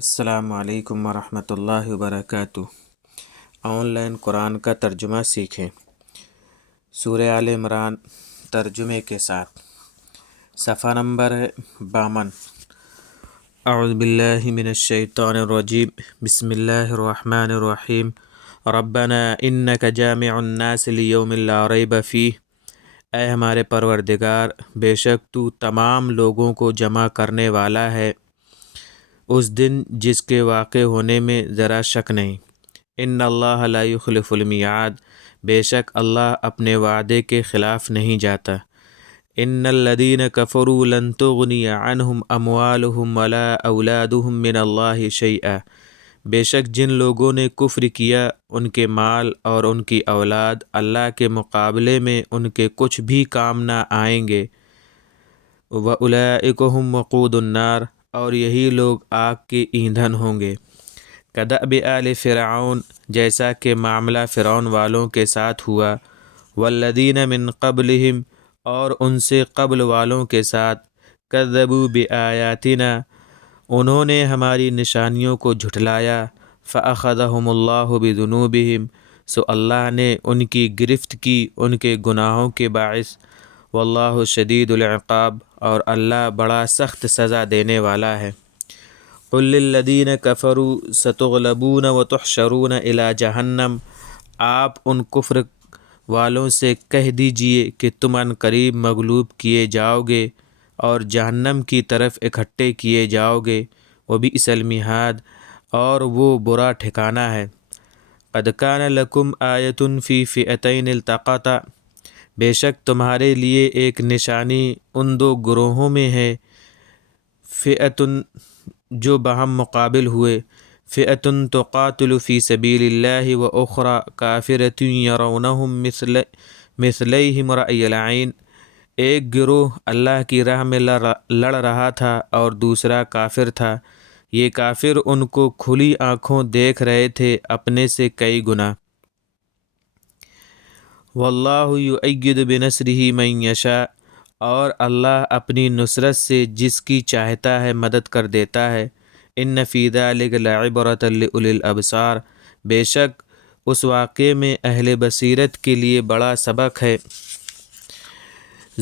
السلام علیکم ورحمۃ اللہ وبرکاتہ۔ آن لائن قرآن کا ترجمہ سیکھیں۔ سورہ آل عمران ترجمے کے ساتھ۔ صفحہ نمبر 52۔ اعوذ باللہ من الشیطان الرجیم، بسم اللہ الرحمن الرحیم۔ ربنا انک جامع الناس لیوم لا ریب فیہ، اے ہمارے پروردگار، بے شک تو تمام لوگوں کو جمع کرنے والا ہے اس دن جس کے واقع ہونے میں ذرا شک نہیں۔ ان اللہ لا یخلف المیعاد، بے شک اللہ اپنے وعدے کے خلاف نہیں جاتا۔ ان الذین کفروا لن تغنی عنہم اموالہم ولا اولادہم من اللہ شیئا، بے شک جن لوگوں نے کفر کیا ان کے مال اور ان کی اولاد اللہ کے مقابلے میں ان کے کچھ بھی کام نہ آئیں گے۔ وَأُولَئِكَ هُمْ وَقُودُ النَّارِ، اور یہی لوگ آگ کے ایندھن ہوں گے۔ کدأب آل فرعون، جیسا کہ معاملہ فرعون والوں کے ساتھ ہوا۔ والذین من قبلہم، اور ان سے قبل والوں کے ساتھ۔ کذبوا بآیاتنا، انہوں نے ہماری نشانیوں کو جھٹلایا۔ فأخذہم اللہ بذنوبہم، سو اللہ نے ان کی گرفت کی ان کے گناہوں کے باعث۔ واللہ شدید العقاب، اور اللہ بڑا سخت سزا دینے والا ہے۔ قل للذین کفروا ستغلبون وتحشرون الی جہنم، آپ ان کفر والوں سے کہہ دیجئے کہ تم ان قریب مغلوب کیے جاؤ گے اور جہنم کی طرف اکٹھے کیے جاؤ گے۔ وبئس المہاد، اور وہ برا ٹھکانہ ہے۔ قد کان لکم آیۃ فی فئتین التقطا، بے شک تمہارے لیے ایک نشانی ان دو گروہوں میں ہے۔ فئۃ، جو باہم مقابل ہوئے۔ فئۃ تقاتل فی سبیل اللہ واخری کافرۃ یرونہم مثلیہم رأی العین، ایک گروہ اللہ کی راہ میں لڑ رہا تھا اور دوسرا کافر تھا، یہ کافر ان کو کھلی آنکھوں دیکھ رہے تھے اپنے سے کئی گنا۔ واللہ یؤید بنصرہ من یشاء، اور اللہ اپنی نصرت سے جس کی چاہتا ہے مدد کر دیتا ہے۔ ان فی ذلک لعبرۃ لأولی الابصار، بے شک اس واقعے میں اہل بصیرت کے لیے بڑا سبق ہے۔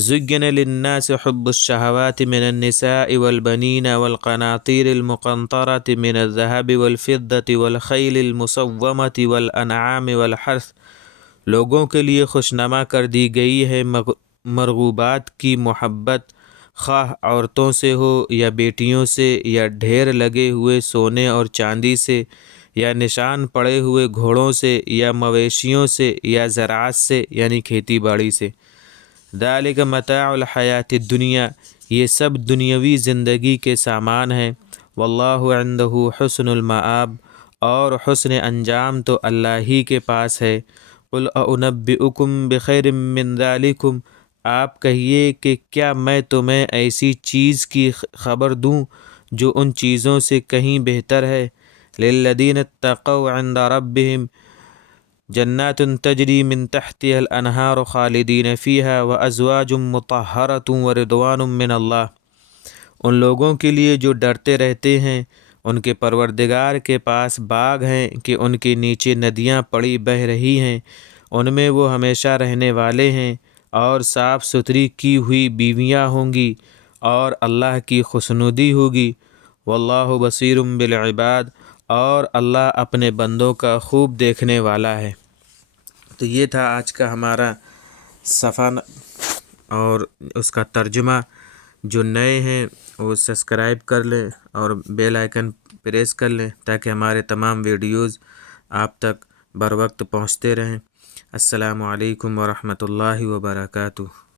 زین للناس حب الشہوات من النساء والبنین والقناطیر المقنطرۃ من الذہب والفضة والخیل المسومۃ والانعام والحرث، لوگوں کے لیے خوشنما کر دی گئی ہے مرغوبات کی محبت، خواہ عورتوں سے ہو یا بیٹیوں سے یا ڈھیر لگے ہوئے سونے اور چاندی سے یا نشان پڑے ہوئے گھوڑوں سے یا مویشیوں سے یا زراعت سے یعنی کھیتی باڑی سے۔ ذالک متاع الحیات الدنیا، یہ سب دنیاوی زندگی کے سامان ہیں۔ واللہ عندہ حسن المآب، اور حسن انجام تو اللہ ہی کے پاس ہے۔ قل اعنبئکم بخیر من ذالکم، آپ کہیے کہ کیا میں تمہیں ایسی چیز کی خبر دوں جو ان چیزوں سے کہیں بہتر ہے۔ للذین اتقوا عند ربہم جنات تجری من تحتها الانہار خالدین فیہا وازواج مطہرۃ ورضوان من اللہ، ان لوگوں کے لیے جو ڈرتے رہتے ہیں ان کے پروردگار کے پاس باغ ہیں کہ ان کے نیچے ندیاں پڑی بہہ رہی ہیں، ان میں وہ ہمیشہ رہنے والے ہیں، اور صاف ستھری کی ہوئی بیویاں ہوں گی، اور اللہ کی خوشنودی ہوگی۔ واللہ بصیر بالعباد، اور اللہ اپنے بندوں کا خوب دیکھنے والا ہے۔ تو یہ تھا آج کا ہمارا صفحہ اور اس کا ترجمہ۔ جو نئے ہیں وہ سبسکرائب کر لیں اور بیل آئیکن پریس کر لیں تاکہ ہمارے تمام ویڈیوز آپ تک بر وقت پہنچتے رہیں۔ السلام علیکم ورحمۃ اللہ وبرکاتہ۔